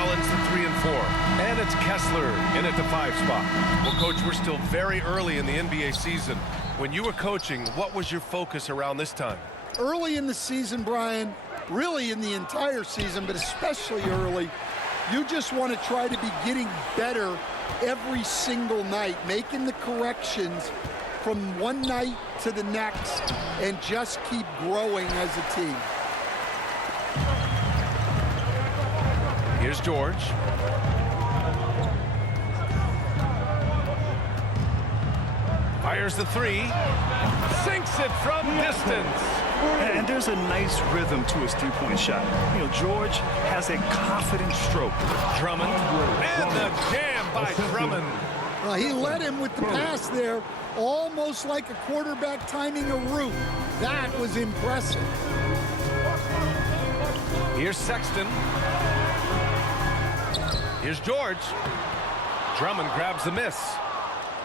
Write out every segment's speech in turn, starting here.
Collins the 3 and 4. And it's Kessler in at the 5 spot. Well, Coach, we're still very early in the NBA season. When you were coaching, what was your focus around this time? Early in the season, Brian, really in the entire season, but especially early, you just want to try to be getting better every single night, making the corrections from one night to the next, and just keep growing as a team. Here's George. Fires the 3. Sinks it from distance. And there's a nice rhythm to his three-point shot. You know, George has a confident stroke. Drummond. And the jam by Drummond. Well, he led him with the pass there, almost like a quarterback timing a route. That was impressive. Here's Sexton. Here's George. Drummond grabs the miss.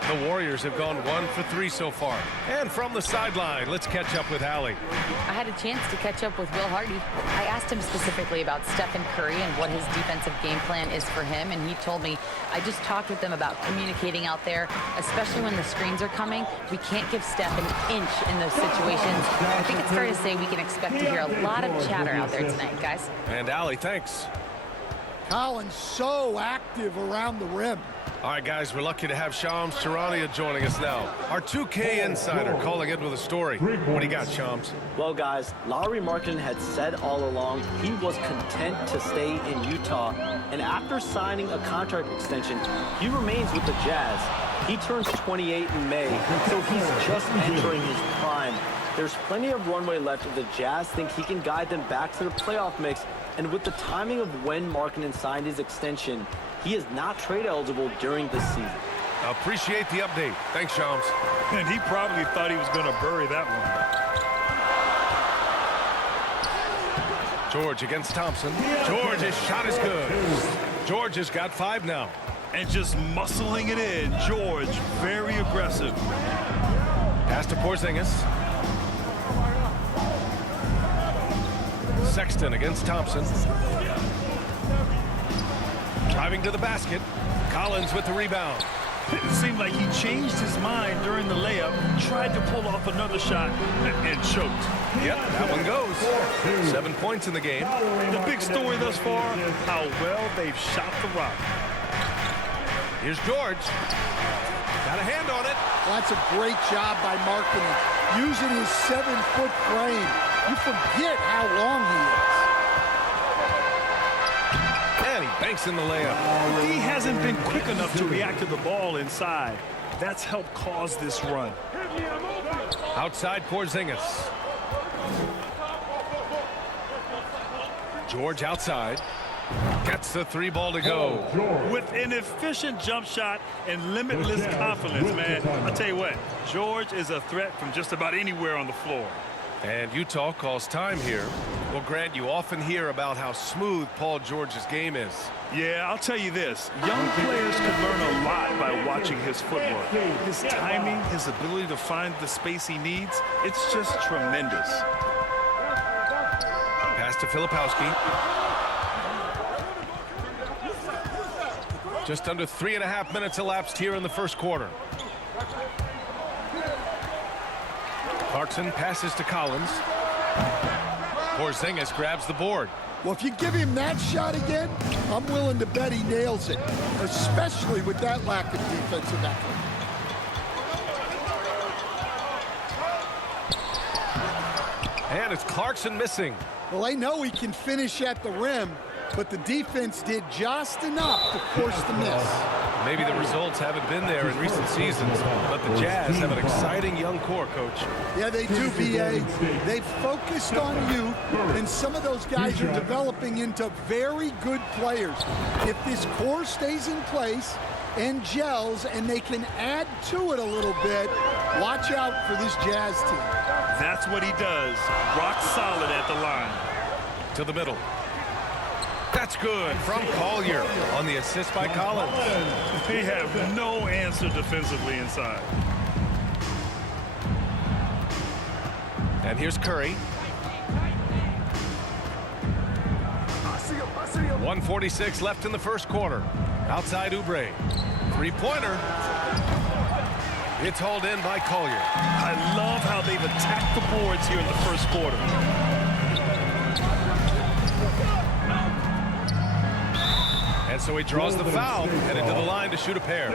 The Warriors have gone 1 for 3 so far. And from the sideline, let's catch up with Allie. I had a chance to catch up with Will Hardy. I asked him specifically about Stephen Curry and what his defensive game plan is for him, and he told me, I just talked with them about communicating out there, especially when the screens are coming. We can't give Steph an inch in those situations. I think it's fair to say we can expect to hear a lot of chatter out there tonight, guys. And Allie, thanks. Collins so active around the rim. All right, guys, we're lucky to have Shams Charania joining us now. Our 2K insider calling in with a story. What do you got, Shams? Well, guys, Lauri Markkanen had said all along he was content to stay in Utah. And after signing a contract extension, he remains with the Jazz. He turns 28 in May, so he's just entering his prime. There's plenty of runway left if the Jazz think he can guide them back to the playoff mix. And with the timing of when Markkanen signed his extension, he is not trade eligible during this season. Appreciate the update. Thanks, Shams. And he probably thought he was going to bury that one. George against Thompson. George's shot is good. George has got 5 now. And just muscling it in. George, very aggressive. Pass to Porzingis. Sexton against Thompson. Driving to the basket. Collins with the rebound. It seemed like he changed his mind during the layup, tried to pull off another shot, and choked. Yep, that one goes. 7 points in the game. The big story thus far, how well they've shot the rock. Here's George. Got a hand on it. Well, that's a great job by Markkanen, using his 7-foot frame. You forget how long he is. And he banks in the layup. He hasn't been quick enough to react to the ball inside. That's helped cause this run. Outside Porzingis. George outside. Gets the 3 ball to go. With an efficient jump shot and limitless confidence, man. I'll tell you what, George is a threat from just about anywhere on the floor. And Utah calls time here. Well, Grant, you often hear about how smooth Paul George's game is. Yeah, I'll tell you this. Young players can learn a lot by watching his footwork. His timing, his ability to find the space he needs, it's just tremendous. Pass to Filipowski. Just under 3.5 minutes elapsed here in the first quarter. Clarkson passes to Collins. Porzingis grabs the board. Well, if you give him that shot again, I'm willing to bet he nails it, especially with that lack of defensive effort. And it's Clarkson missing. Well, they know he can finish at the rim, but the defense did just enough to force the miss. Maybe the results haven't been there in recent seasons, but the Jazz have an exciting young core, Coach. Yeah, they do, B.A. They've focused on youth, and some of those guys are developing into very good players. If this core stays in place and gels, and they can add to it a little bit, watch out for this Jazz team. That's what he does. Rock solid at the line. To the middle. That's good from Collier on the assist by Collins. They have no answer defensively inside. And here's Curry. 1:46 left in the first quarter. Outside Oubre. Three-pointer. It's hauled in by Collier. I love how they've attacked the boards here in the first quarter. And so he draws the foul, headed to the line to shoot a pair.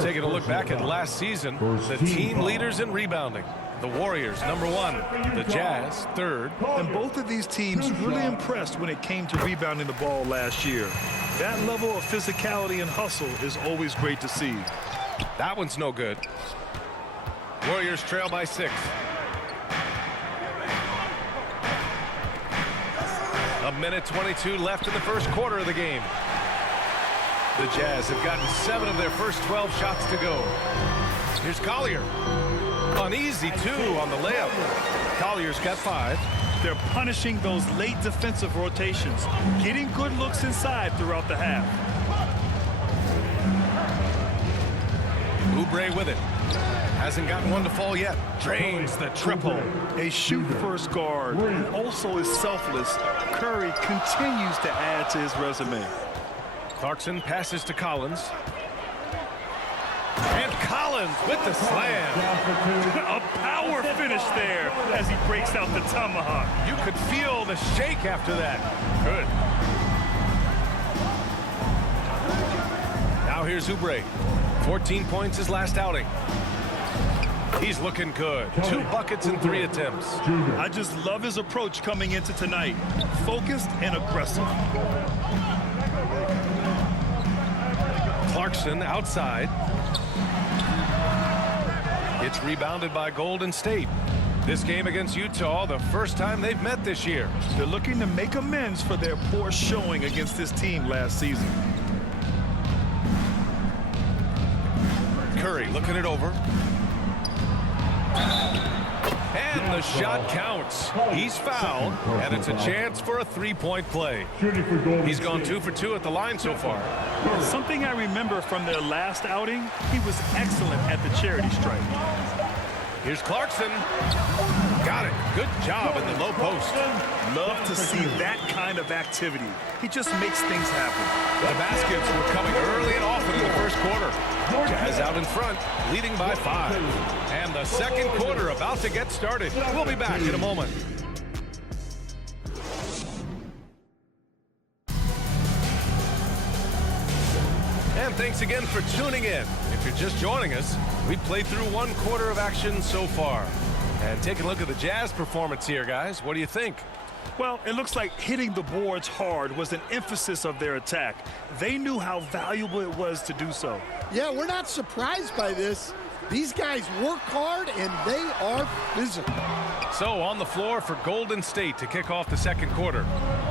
Taking a look back at last season, the team leaders in rebounding. The Warriors, #1. The Jazz, 3rd. And both of these teams really impressed when it came to rebounding the ball last year. That level of physicality and hustle is always great to see. That one's no good. Warriors trail by 6. A minute 22 left in the first quarter of the game. The Jazz have gotten 7 of their first 12 shots to go. Here's Collier. An easy 2 on the layup. Collier's got 5. They're punishing those late defensive rotations, getting good looks inside throughout the half. Oubre with it. Hasn't gotten one to fall yet. Drains the triple. A shoot-first guard who also is selfless. Curry continues to add to his resume. Clarkson passes to Collins. And Collins with the slam. A power finish there as he breaks out the tomahawk. You could feel the shake after that. Good. Now here's Oubre. 14 points his last outing. He's looking good. 2 buckets in 3 attempts. I just love his approach coming into tonight. Focused and aggressive. Clarkson outside. It's rebounded by Golden State. This game against Utah, the first time they've met this year. They're looking to make amends for their poor showing against this team last season. Curry looking it over. And the shot counts. He's fouled, and it's a chance for a 3-point play. He's gone 2 for 2 at the line so far. Something I remember from their last outing, he was excellent at the charity stripe. Here's Clarkson. Got it. Good job in the low post. Love to see that kind of activity. He just makes things happen. The baskets were coming early and often in the first quarter. Jazz out in front, leading by 5. And the second quarter about to get started. We'll be back in a moment. And thanks again for tuning in. If you're just joining us, we've played through 1 quarter of action so far. And taking a look at the Jazz performance here, guys. What do you think? Well, it looks like hitting the boards hard was an emphasis of their attack. They knew how valuable it was to do so. Yeah, we're not surprised by this. These guys work hard, and they are physical. So on the floor for Golden State to kick off the second quarter.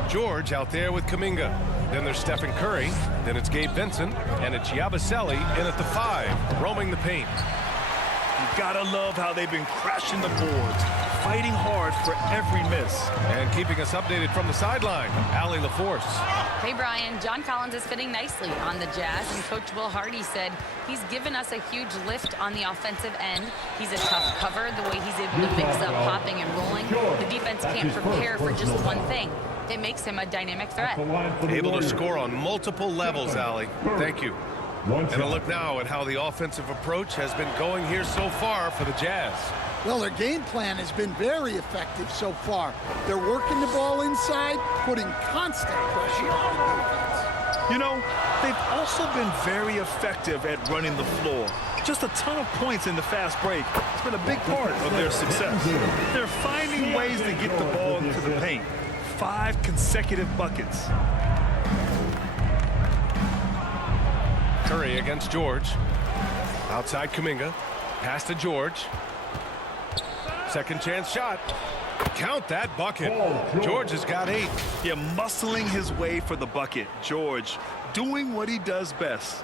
George out there with Kuminga. Then there's Stephen Curry. Then it's Gabe Vincent. And it's Yabusele in at the 5, roaming the paint. You gotta love how they've been crashing the boards, fighting hard for every miss. And keeping us updated from the sideline, Allie LaForce. Hey, Brian, John Collins is fitting nicely on the Jazz, and Coach Will Hardy said he's given us a huge lift on the offensive end. He's a tough cover, the way he's able to mix up popping and rolling. The defense can't prepare for just one thing. It makes him a dynamic threat. Able to score on multiple levels, Allie. Thank you. And a look now at how the offensive approach has been going here so far for the Jazz. Well, their game plan has been very effective so far. They're working the ball inside, putting constant pressure on the defense. You know, they've also been very effective at running the floor. Just a ton of points in the fast break. It's been a big part of their success. They're finding ways to get the ball into the paint. 5 consecutive buckets. Curry against George. Outside Kuminga. Pass to George. Second chance shot. Count that bucket. George has got 8. Yeah, muscling his way for the bucket. George doing what he does best.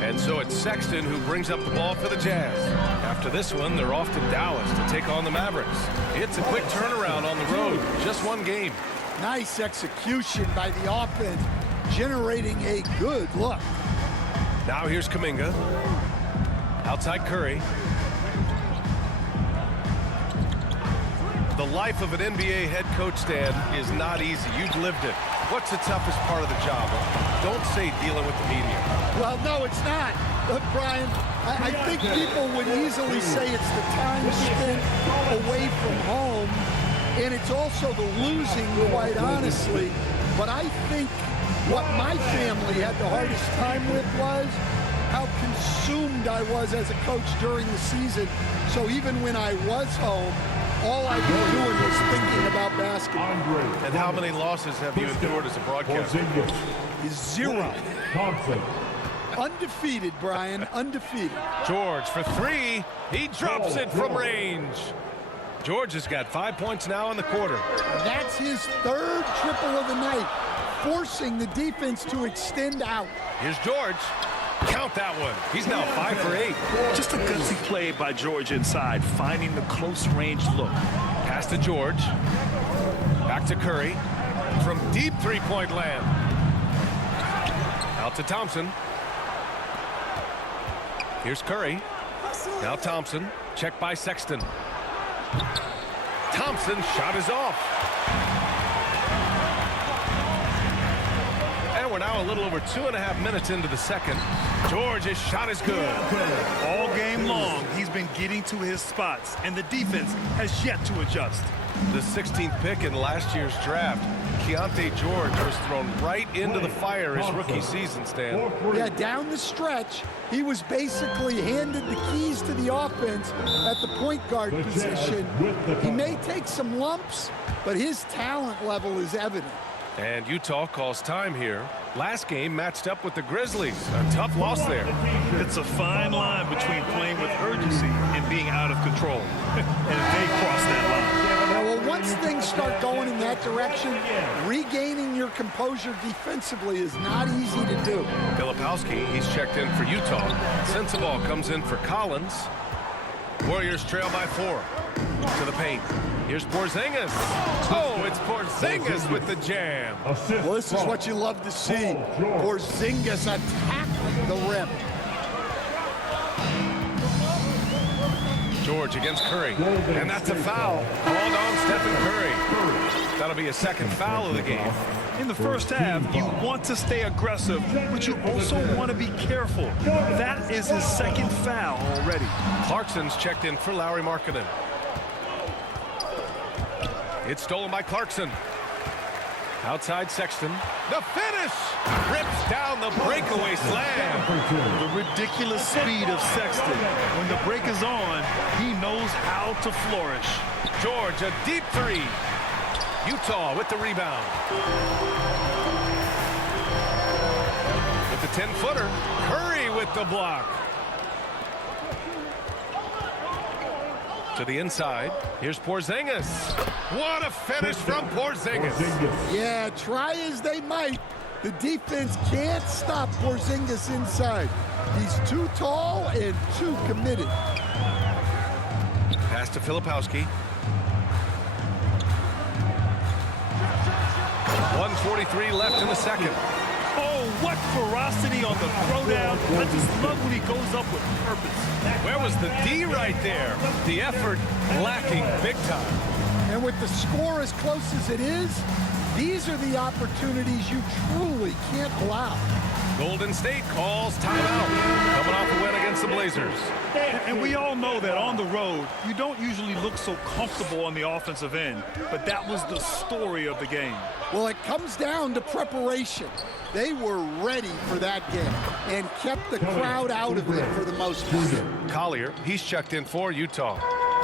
And so it's Sexton who brings up the ball for the Jazz. After this one, they're off to Dallas to take on the Mavericks. It's a quick turnaround on the road. Just 1 game. Nice execution by the offense, generating a good look. Now here's Kuminga. Outside Curry. The life of an NBA head coach, Stan, is not easy. You've lived it. What's the toughest part of the job? Don't say dealing with the media. Well, no, it's not. Look, Brian, I think people would easily say it's the time spent away from home, and it's also the losing, quite honestly. But I think what my family had the hardest time with was how consumed I was as a coach during the season. So even when I was home, all I was doing was thinking about basketball. And how many losses have you endured as a broadcaster? 0. Undefeated, Brian, undefeated. George for three. He drops it from range. George has got 5 points now in the quarter. That's his third triple of the night, forcing the defense to extend out. Here's George. Count that one. He's now 5 for 8. Just a gutsy play by George inside, finding the close range look. Pass to George. Back to Curry. From deep three-point land. Out to Thompson. Here's Curry. Now Thompson. Check by Sexton. Thompson shot is off. And we're now a little over 2.5 minutes into the second. George's shot is good. All game long, he's been getting to his spots, and the defense has yet to adjust. The 16th pick in last year's draft, Keontae George was thrown right into the fire his rookie season, Stan. Yeah, down the stretch, he was basically handed the keys to the offense at the point guard position. He may take some lumps, but his talent level is evident. And Utah calls time here. Last game matched up with the Grizzlies. A tough loss there. It's a fine line between playing with urgency and being out of control. And they cross that line. Yeah, well, once things start going in that direction, regaining your composure defensively is not easy to do. Filipowski, he's checked in for Utah. Sensabaugh comes in for Collins. Warriors trail by 4. To the paint. Here's Porzingis. Oh, it's Porzingis with the jam. Well, this is what you love to see. Porzingis attacking the rim. George against Curry. And that's a foul. Called on Stephen Curry. That'll be a second foul of the game. In the first half, you want to stay aggressive, but you also want to be careful. That is his second foul already. Clarkson's checked in for Lauri Markkanen. It's stolen by Clarkson. Outside Sexton. The finish! Rips down the breakaway slam. The ridiculous speed of Sexton. When the break is on, he knows how to flourish. George, a deep three. Utah with the rebound. With the 10-footer. Curry with the block. To the inside. Here's Porzingis. What a finish from Porzingis. Yeah, try as they might, the defense can't stop Porzingis inside. He's too tall and too committed. Pass to Filipowski. 1:43 left in the second. Oh, what ferocity on the throwdown. I just love when he goes up with purpose. Where was the D right there? The effort lacking big time. And with the score as close as it is, these are the opportunities you truly can't allow. Golden State calls timeout. Coming off a win against the Blazers. And we all know that on the road, you don't usually look so comfortable on the offensive end. But that was the story of the game. Well, it comes down to preparation. They were ready for that game and kept the crowd out of it for the most part. Collier, he's checked in for Utah.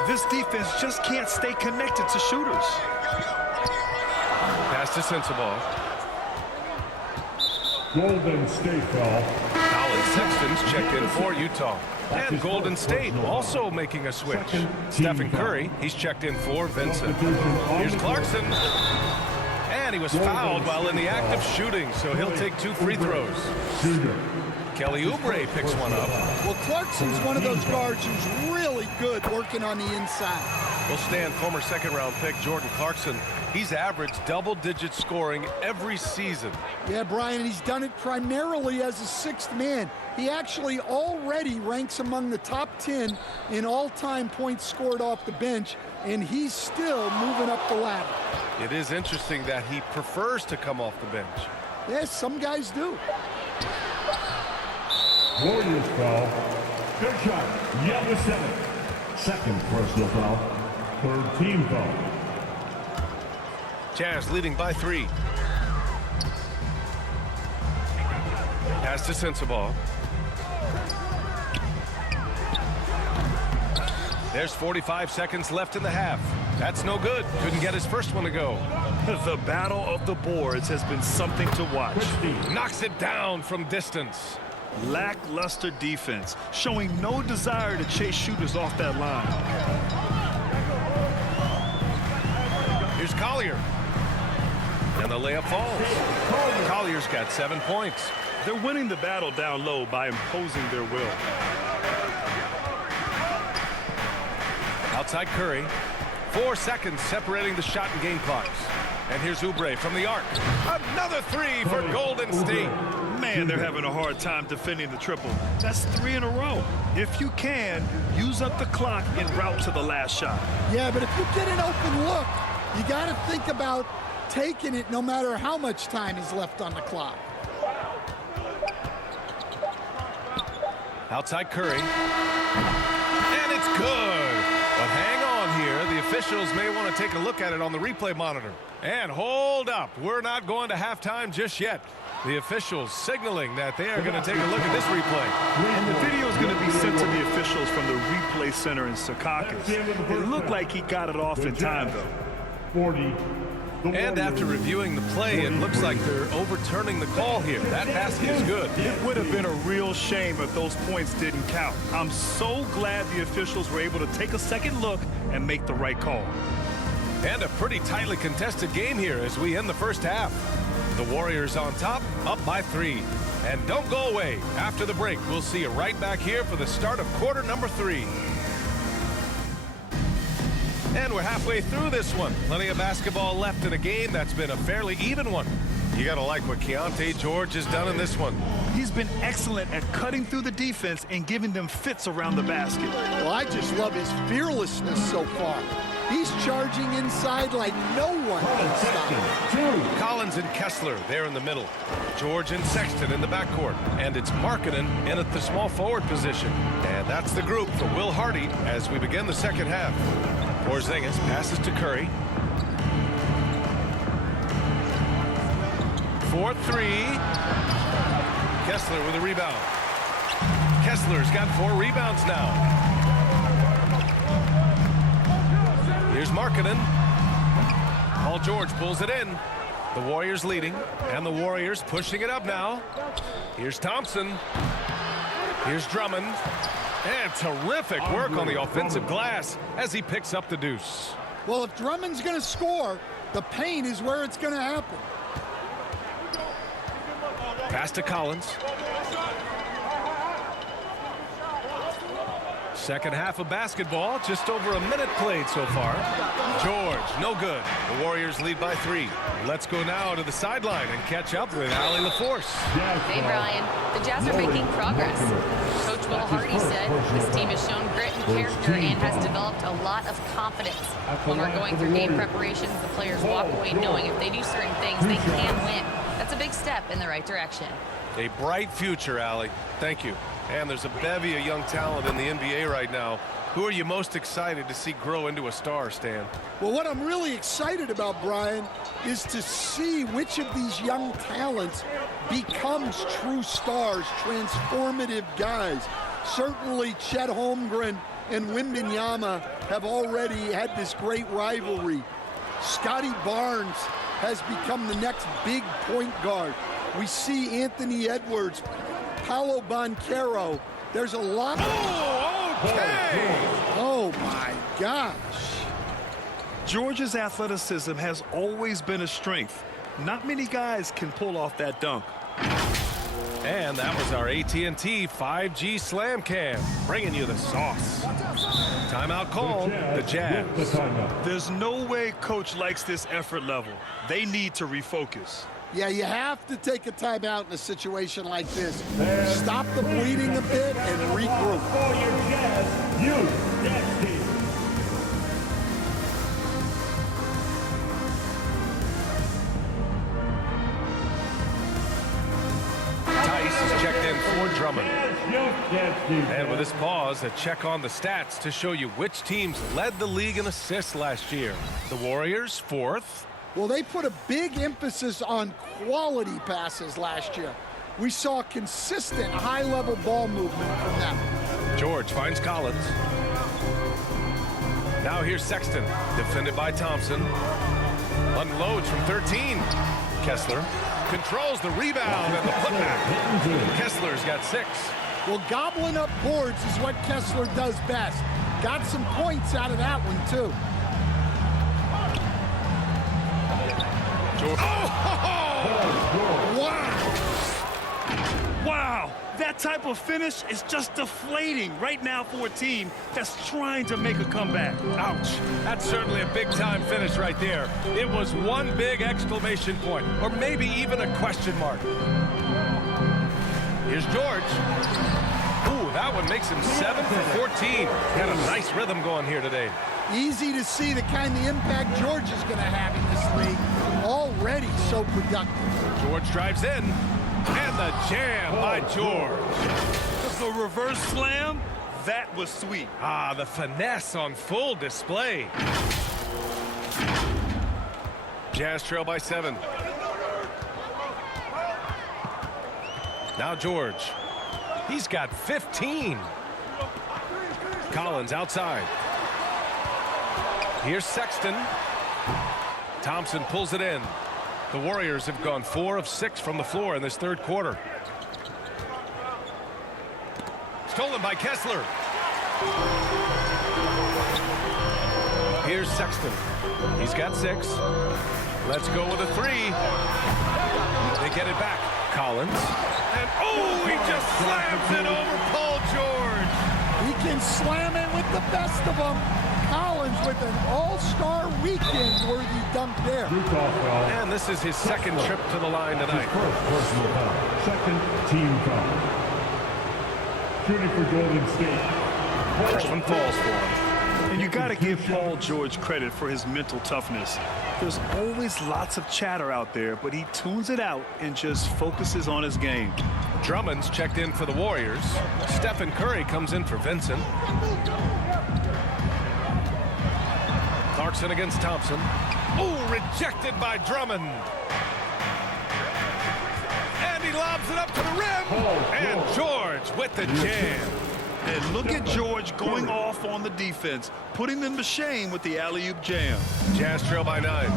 This defense just can't stay connected to shooters. Pass to Sensabaugh. Golden State foul. Colin Sexton's checked in for Utah. And Golden State also making a switch. Stephen Curry, he's checked in for Vincent. Here's Clarkson. And he was fouled while in the act of shooting, so he'll take 2 free throws. Kelly Oubre picks one up. Well, Clarkson's one of those guards who's really good working on the inside. Well, Stan, former second-round pick Jordan Clarkson, he's averaged double-digit scoring every season. Yeah, Brian, he's done it primarily as a sixth man. He actually already ranks among the top 10 in all-time points scored off the bench, and he's still moving up the ladder. It is interesting that he prefers to come off the bench. Yes, some guys do. Warriors foul. Third shot. Yellow 7. Second personal foul. Third team foul. Jazz leading by 3. Pass to Sensabaugh. There's 45 seconds left in the half. That's no good. Couldn't get his first one to go. The battle of the boards has been something to watch. Knocks it down from distance. Lackluster defense, showing no desire to chase shooters off that line. Here's Collier. And the layup falls. Collier's got 7 points. They're winning the battle down low by imposing their will. Outside Curry. 4 seconds separating the shot and game clocks. And here's Oubre from the arc. Another 3 for Golden State. Man, they're having a hard time defending the triple. That's 3 in a row. If you can, use up the clock en route to the last shot. Yeah, but if you get an open look, you got to think about taking it no matter how much time is left on the clock. Outside Curry. And it's good. But hang on here. The officials may want to take a look at it on the replay monitor. And hold up. We're not going to halftime just yet. The officials signaling that they are going to take a look at this replay. And the video is going to be sent to the officials from the replay center in Secaucus. It looked like he got it off in time, though. 40. And after reviewing the play, it looks like they're overturning the call here. That basket is good. It would have been a real shame if those points didn't count. I'm so glad the officials were able to take a second look and make the right call. And a pretty tightly contested game here as we end the first half. The Warriors on top, up by 3. And don't go away. After the break, we'll see you right back here for the start of quarter number 3. And we're halfway through this one. Plenty of basketball left in a game that's been a fairly even one. You got to like what Keontae George has done in this one. He's been excellent at cutting through the defense and giving them fits around the basket. Well, I just love his fearlessness so far. He's charging inside like no one can stop him. Collins and Kessler there in the middle. George and Sexton in the backcourt. And it's Markkanen in at the small forward position. And that's the group for Will Hardy as we begin the second half. Porzingis passes to Curry. 4-3. Kessler with a rebound. Kessler's got 4 rebounds now. Here's Markkanen. Paul George pulls it in. The Warriors leading, and the Warriors pushing it up now. Here's Thompson. Here's Drummond. And terrific work on the offensive glass as he picks up the deuce. Well, if Drummond's going to score, the paint is where it's going to happen. Pass to Collins. Second half of basketball, just over a minute played so far. George, no good. The Warriors lead by 3. Let's go now to the sideline and catch up with Allie LaForce. Hey, Brian. The Jazz are making progress. Coach Will Hardy said this team has shown grit and character and has developed a lot of confidence. When we're going through game preparations, the players walk away knowing if they do certain things, they can win. That's a big step in the right direction. A bright future, Allie. Thank you. And there's a bevy of young talent in the NBA right now. Who are you most excited to see grow into a star, Stan? Well, what I'm really excited about, Brian, is to see which of these young talents becomes true stars, transformative guys. Certainly Chet Holmgren and Wembanyama have already had this great rivalry. Scotty Barnes has become the next big point guard. We see Anthony Edwards, Paolo Banchero. There's a lot. Oh, okay. Oh, my gosh. George's athleticism has always been a strength. Not many guys can pull off that dunk. And that was our AT&T 5G Slam Cam, bringing you the sauce. Timeout called, the Jazz. There's no way coach likes this effort level. They need to refocus. Yeah, you have to take a timeout in a situation like this. Stop the bleeding a bit and regroup. For your Jazz, you, next team. Tice is checked in for Drummond. And And with this pause, a check on the stats to show you which teams led the league in assists last year. The Warriors, 4th. Well, they put a big emphasis on quality passes last year. We saw consistent high-level ball movement from them. George finds Collins. Now here's Sexton, defended by Thompson. Unloads from 13. Kessler controls the rebound and the putback. Kessler's got 6. Well, gobbling up boards is what Kessler does best. Got some points out of that one, too. George. Wow! Wow, that type of finish is just deflating right now for a team that's trying to make a comeback. Ouch. That's certainly a big-time finish right there. It was one big exclamation point, or maybe even a question mark. Here's George. Ooh, that one makes him 7 for 14. Got a nice rhythm going here today. Easy to see the kind of impact George is going to have in this league. Already so productive. George drives in, and the jam by George. Just a reverse slam, that was sweet. Ah, the finesse on full display. Jazz trail by 7. Now George. He's got 15. Collins outside. Here's Sexton. Thompson pulls it in. The Warriors have gone 4 of 6 from the floor in this third quarter. Stolen by Kessler. Here's Sexton. He's got 6. Let's go with a 3. They get it back. Collins. And oh, he just slams it over Paul George. He can slam it with the best of them. Collins with an all-star weekend-worthy dunk there. And this is his second trip to the line tonight. First personal foul. Second team foul. Shooting for Golden State. First one falls for him. And you got to give Paul George credit for his mental toughness. There's always lots of chatter out there, but he tunes it out and just focuses on his game. Drummond's checked in for the Warriors. Stephen Curry comes in for Vincent. Clarkson against Thompson. Oh, rejected by Drummond. And he lobs it up to the rim. And George with the jam. And look at George going off on the defense, putting them to shame with the alley-oop jam. Jazz trail by 9.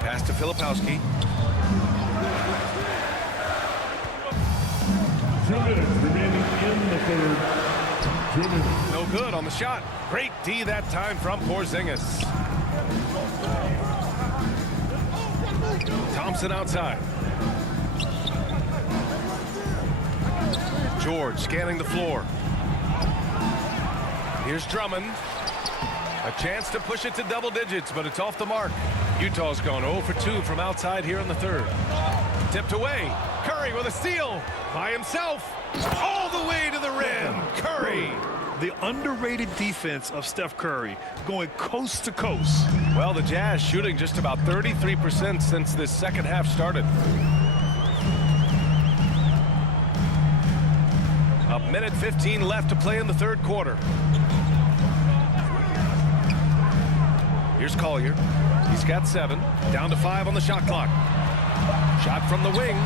Pass to Filipowski. 2 minutes remaining in the third. 2 minutes. No good on the shot. Great D that time from Porzingis. Thompson outside. George scanning the floor. Here's Drummond. A chance to push it to double digits, but it's off the mark. Utah's gone 0 for 2 from outside here in the third. Tipped away. Curry with a steal by himself. All the way to the rim. Curry. The underrated defense of Steph Curry going coast to coast. Well, the Jazz shooting just about 33% since this second half started. A minute 15 left to play in the third quarter. Here's Collier. He's got 7. Down to 5 on the shot clock. Shot from the wing.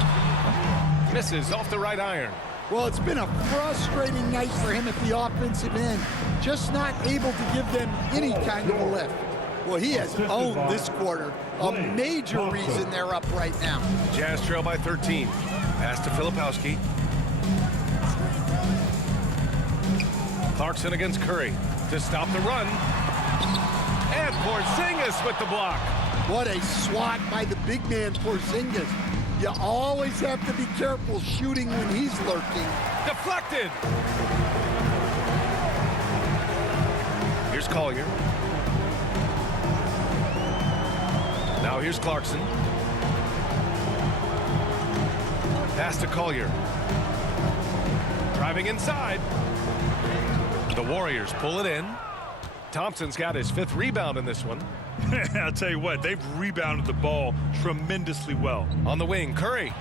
Misses off the right iron. Well, it's been a frustrating night for him at the offensive end. Just not able to give them any kind of a lift. Well, he has owned this quarter. A major reason they're up right now. Jazz trail by 13. Pass to Filipowski. Clarkson against Curry to stop the run. And Porzingis with the block. What a swat by the big man Porzingis. You always have to be careful shooting when he's lurking. Deflected. Here's Collier. Now here's Clarkson. Pass to Collier. Driving inside. The Warriors pull it in. Thompson's got his 5th rebound in this one. I'll tell you what, they've rebounded the ball tremendously well. On the wing, Curry.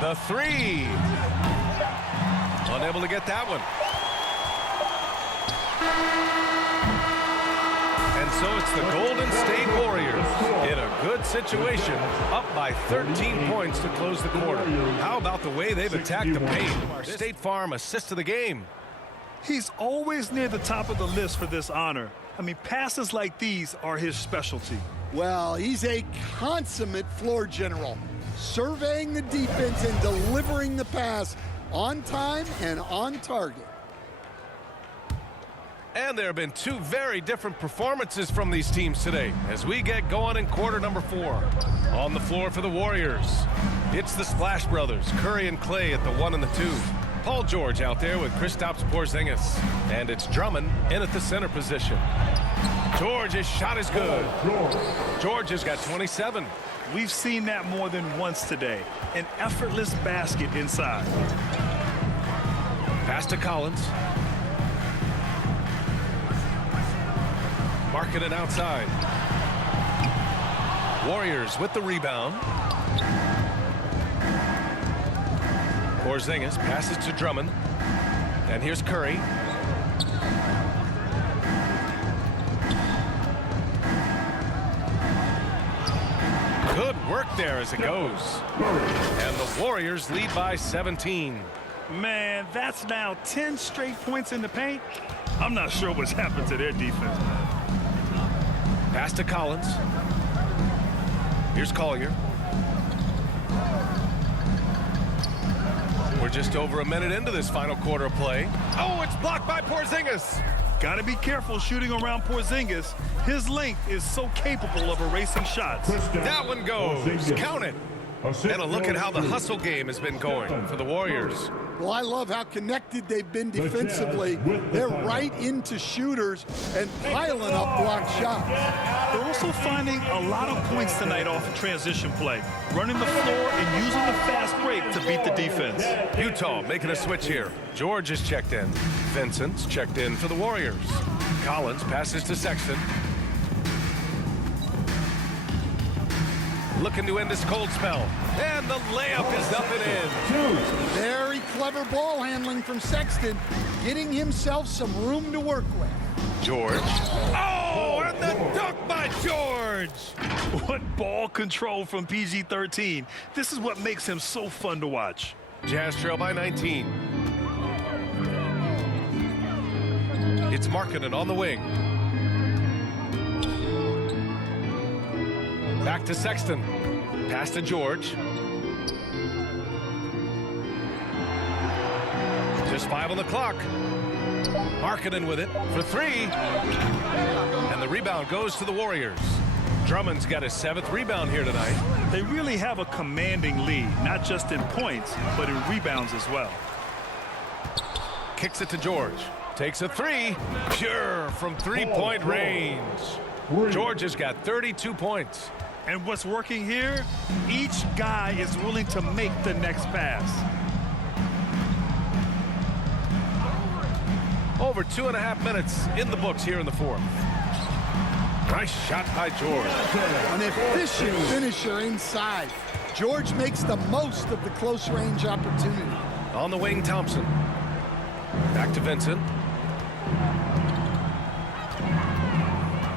The 3. Unable to get that one. And so it's the Golden State Warriors in a good situation, up by 13 points to close the quarter. How about the way they've attacked the paint? Our State Farm assist of the game. He's always near the top of the list for this honor. I mean, passes like these are his specialty. Well, he's a consummate floor general, surveying the defense and delivering the pass on time and on target. And there have been 2 very different performances from these teams today as we get going in quarter number 4. On the floor for the Warriors, it's the Splash Brothers, Curry and Clay at the 1 and the 2. Paul George out there with Kristaps Porzingis. And it's Drummond in at the center position. George's shot is good. George has got 27. We've seen that more than once today. An effortless basket inside. Pass to Collins. Marking it outside. Warriors with the rebound. Porzingis passes to Drummond. And here's Curry. Good work there as it goes. And the Warriors lead by 17. Man, that's now 10 straight points in the paint. I'm not sure what's happened to their defense, man. Pass to Collins. Here's Collier. We're just over a minute into this final quarter of play. Oh, it's blocked by Porzingis. Got to be careful shooting around Porzingis. His length is so capable of erasing shots. That one goes. Count it. And a look at how the hustle game has been going for the Warriors. Well, I love how connected they've been defensively. They're right into shooters and piling up blocked shots. They're also finding a lot of points tonight off of transition play, running the floor and using the fast break to beat the defense. Utah making a switch here. George is checked in. Vincent's checked in for the Warriors. Collins passes to Sexton. Looking to end this cold spell. And the layup is up and in. Very clever ball handling from Sexton, getting himself some room to work with. George. Oh, and the dunk by George. What ball control from PG-13. This is what makes him so fun to watch. Jazz trail by 19. It's Markkanen on the wing. Back to Sexton. Pass to George. Just 5 on the clock. Markkanen with it for 3. And the rebound goes to the Warriors. Drummond's got his 7th rebound here tonight. They really have a commanding lead, not just in points, but in rebounds as well. Kicks it to George. Takes a 3. Pure from 3-point range. George has got 32 points. And what's working here? Each guy is willing to make the next pass. Over 2.5 minutes in the books here in the 4th. Nice shot by George. An efficient finisher inside. George makes the most of the close range opportunity. On the wing, Thompson. Back to Vincent.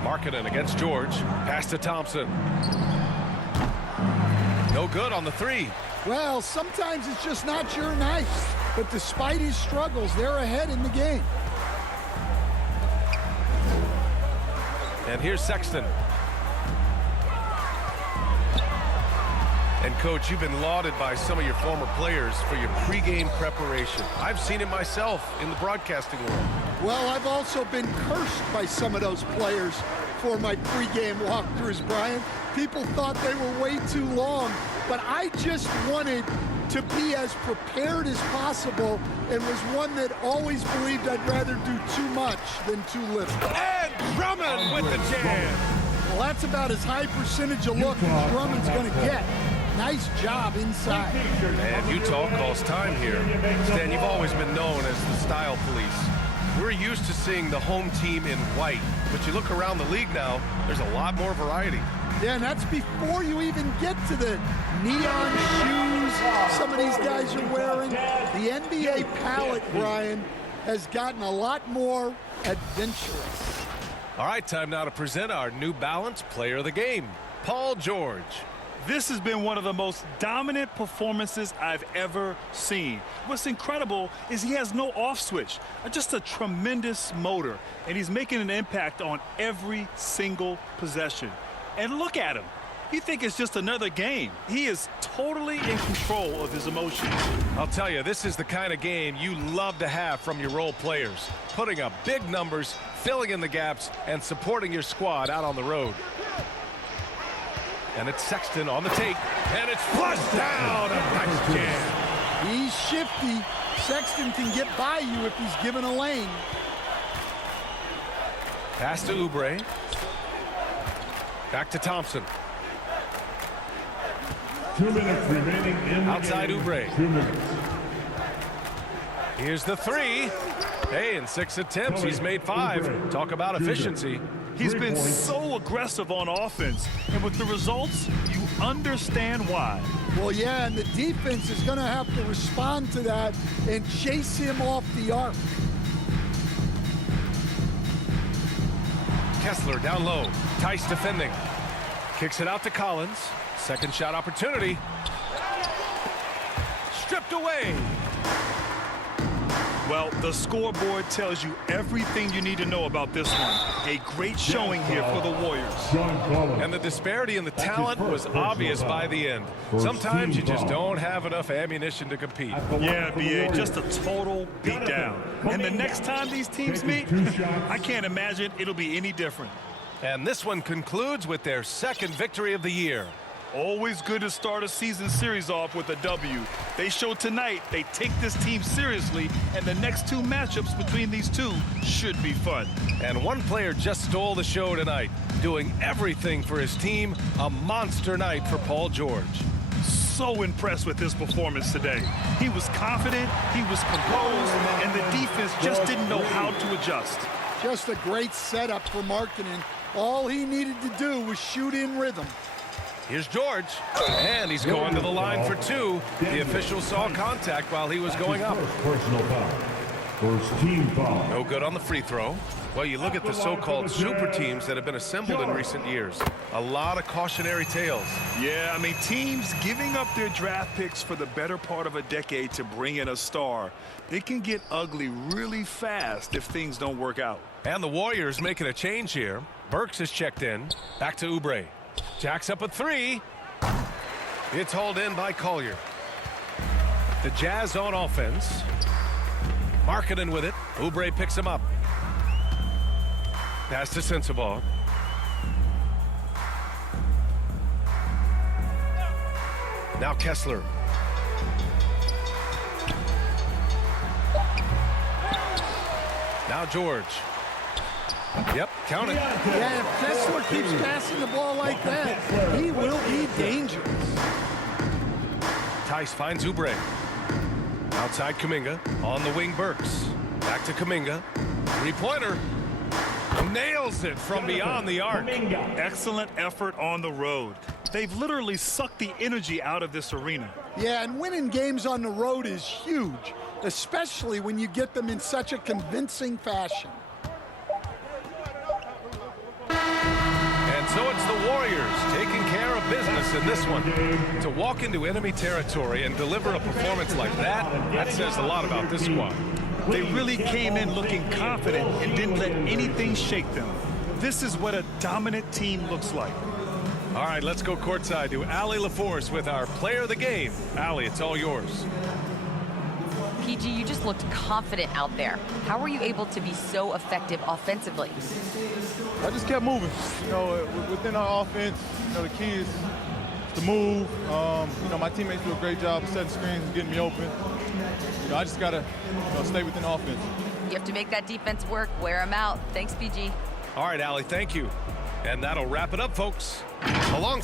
Markkanen against George. Pass to Thompson. No good on the 3. Well, sometimes it's just not your night. But despite his struggles, they're ahead in the game. And here's Sexton. And, Coach, you've been lauded by some of your former players for your pregame preparation. I've seen it myself in the broadcasting world. Well, I've also been cursed by some of those players for my pregame walkthroughs, Brian. People thought they were way too long, but I just wanted to be as prepared as possible and was one that always believed I'd rather do too much than too little. And Drummond with the jam. Well, that's about as high percentage of look as Drummond's going to get. Nice job inside. And Utah calls time here. Stan, you've always been known as the style police. We're used to seeing the home team in white, but you look around the league now, there's a lot more variety. Yeah, and that's before you even get to the neon shoes some of these guys are wearing. The NBA palette, Brian, has gotten a lot more adventurous. All right, time now to present our New Balance Player of the Game, Paul George. This has been one of the most dominant performances I've ever seen. What's incredible is he has no off switch, just a tremendous motor, and he's making an impact on every single possession. And look at him. You think it's just another game. He is totally in control of his emotions. I'll tell you, this is the kind of game you love to have from your role players, putting up big numbers, filling in the gaps, and supporting your squad out on the road. And it's Sexton on the take, and it's flushed down. A nice jam. He's shifty. Sexton can get by you if he's given a lane. Pass to Oubre. Back to Thompson. 2 minutes remaining in the Outside game. Oubre. 2 minutes. Here's the three. Hey, in 6 attempts, he's made 5. Talk about efficiency. He's been so aggressive on offense, and with the results, you understand why. Well, yeah, and the defense is going to have to respond to that and chase him off the arc. Kessler down low. Tice defending. Kicks it out to Collins. Second shot opportunity. Stripped away. Well, the scoreboard tells you everything you need to know about this one. A great showing here for the Warriors. And the disparity in the talent was obvious by the end. Sometimes you just don't have enough ammunition to compete. Yeah, B.A., just a total beatdown. And the next time these teams meet, I can't imagine it'll be any different. And this one concludes with their second victory of the year. Always good to start a season series off with a W. They showed tonight they take this team seriously, and the next 2 matchups between these two should be fun. And one player just stole the show tonight, doing everything for his team. A monster night for Paul George. So impressed with his performance today. He was confident, he was composed, and the defense just didn't know how to adjust. Just a great setup for Markkanen. All he needed to do was shoot in rhythm. Here's George, and he's going to the line for 2. The official saw contact while he was going up. Personal foul. First team foul. No good on the free throw. Well, you look at the so-called super teams that have been assembled in recent years. A lot of cautionary tales. Yeah, I mean, teams giving up their draft picks for the better part of a decade to bring in a star. It can get ugly really fast if things don't work out. And the Warriors making a change here. Burks is checked in. Back to Oubre. Jacks up a 3. It's hauled in by Collier. The Jazz on offense. Markkanen with it. Oubre picks him up. Pass to Sensabaugh. Now Kessler. Now George. Yep, count it. Yeah, if Kessler keeps passing the ball like that, he will be dangerous. Tice finds Oubre. Outside Kuminga. On the wing, Burks. Back to Kuminga. Three-pointer. Nails it from beyond the arc. Excellent effort on the road. They've literally sucked the energy out of this arena. Yeah, and winning games on the road is huge, especially when you get them in such a convincing fashion. And so it's the Warriors taking care of business in this one. To walk into enemy territory and deliver a performance like that says a lot about this squad. They really came in looking confident and didn't let anything shake them. This is what a dominant team looks like. All right, let's go courtside to Allie LaForce with our player of the game. Allie, it's all yours. PG, you just looked confident out there. How were you able to be so effective offensively? I just kept moving. You know, within our offense, you know, the key is the move. You know, my teammates do a great job of setting screens and getting me open. You know, I just got to stay within offense. You have to make that defense work. Wear them out. Thanks, PG. All right, Allie, thank you. And that'll wrap it up, folks. Along